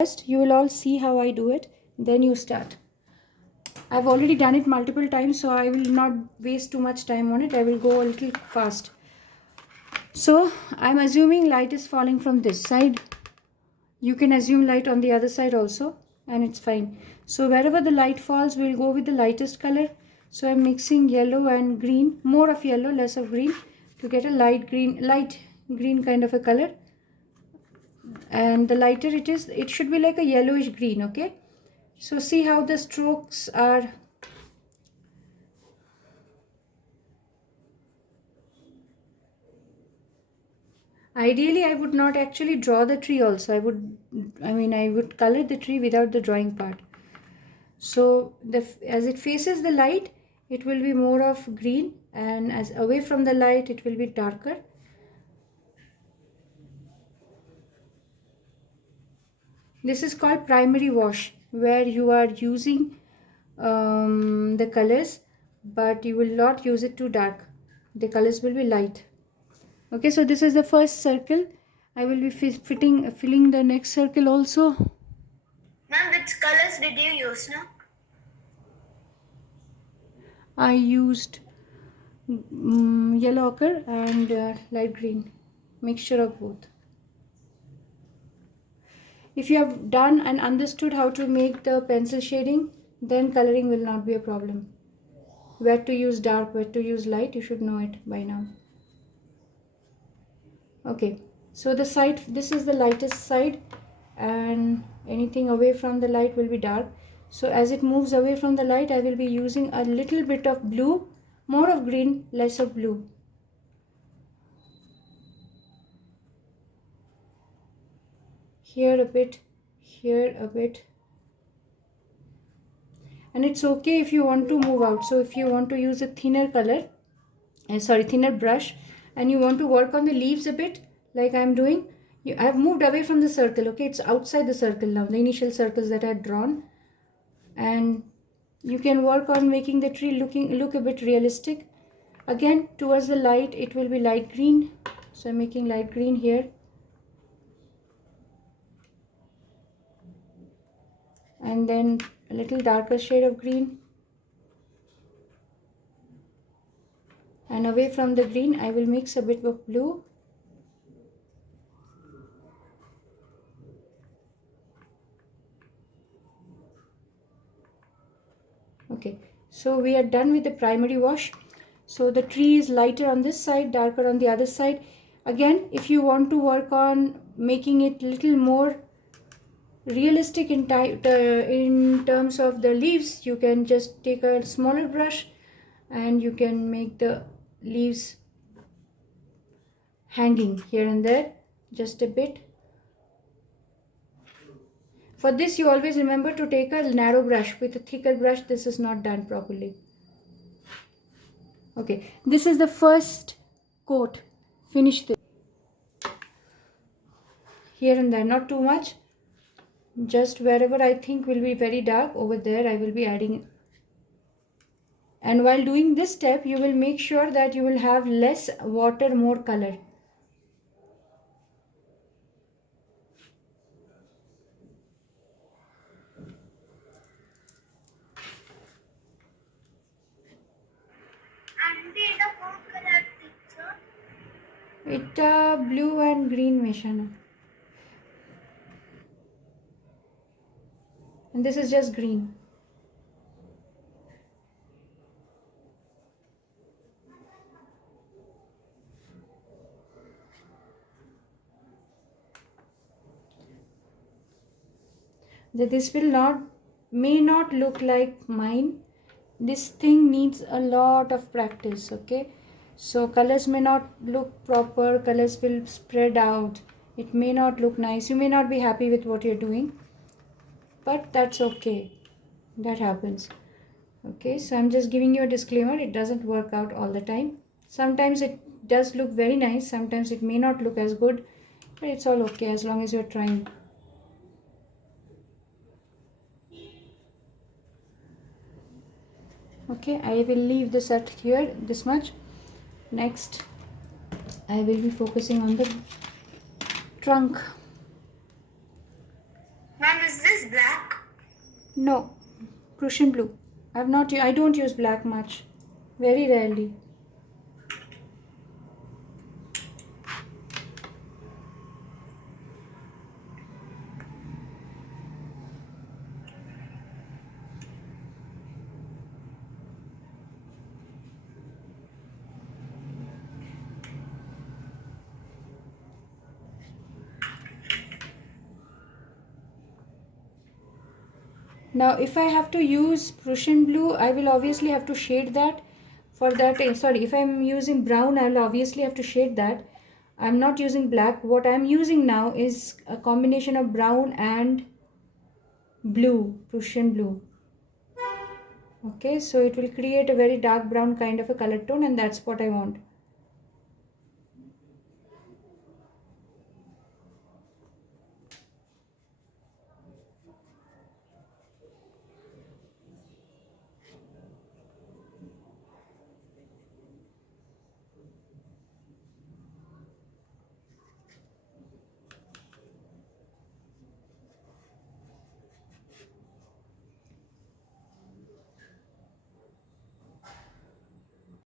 First, you will all see how I do it, then you start. I've already done it multiple times, so I will not waste too much time on it. I will go a little fast. So I'm assuming light is falling from this side. You can assume light on the other side also, and it's fine. So wherever the light falls, we'll go with the lightest color. So I'm mixing yellow and green, more of yellow, less of green, to get a light green kind of a color. And the lighter it is, it should be like a yellowish green. Okay, so see how the strokes are. Ideally, I would not actually draw the tree also. I would color the tree without the drawing part. So as it faces the light, it will be more of green, and as away from the light, it will be darker. This is called primary wash, where you are using the colors, but you will not use it too dark. The colors will be light. Okay, so this is the first circle. I will be filling the next circle also. Ma'am, which colors did you use now? I used yellow ochre and light green, mixture of both. If you have done and understood how to make the pencil shading, then coloring will not be a problem. Where to use dark, where to use light, you should know it by now. Okay, so the side, this is the lightest side, and anything away from the light will be dark. So as it moves away from the light, I will be using a little bit of blue, more of green, less of blue. Here a bit, here a bit. And it's okay if you want to move out. So if you want to use a thinner color, thinner brush, and you want to work on the leaves a bit, like I'm doing, I have moved away from the circle. Okay, it's outside the circle now, the initial circles that I had drawn, and you can work on making the tree look a bit realistic. Again, towards the light, it will be light green. So I'm making light green here, and then a little darker shade of green, and away from the green I will mix a bit of blue. Okay, so we are done with the primary wash. So the tree is lighter on this side, darker on the other side. Again, if you want to work on making it little more realistic in terms of the leaves, you can just take a smaller brush and you can make the leaves hanging here and there just a bit. For this, you always remember to take a narrow brush. With a thicker brush, this is not done properly. Okay, this is the first coat. Finish this. Here and there, not too much. Just wherever I think will be very dark, over there I will be adding. And while doing this step, you will make sure that you will have less water, more color. It's blue and green meshana. And this is just green. This may not look like mine. This thing needs a lot of practice. Okay, so colors may not look proper, colors will spread out, it may not look nice, you may not be happy with what you're doing, but that's okay, that happens. Okay, so I'm just giving you a disclaimer, it doesn't work out all the time. Sometimes it does look very nice, sometimes it may not look as good, but it's all okay as long as you're trying. Okay, I will leave this at here, this much. Next, I will be focusing on the trunk. Ma'am, Ma'am, is this black? No, Prussian blue. I don't use black much. Very rarely. Now if I have to use Prussian blue, I will obviously have to shade that. For that, sorry, if I'm using brown, I will obviously have to shade that. I'm not using black. What I'm using now is a combination of brown and blue, Prussian blue. Okay, so it will create a very dark brown kind of a color tone, and that's what I want.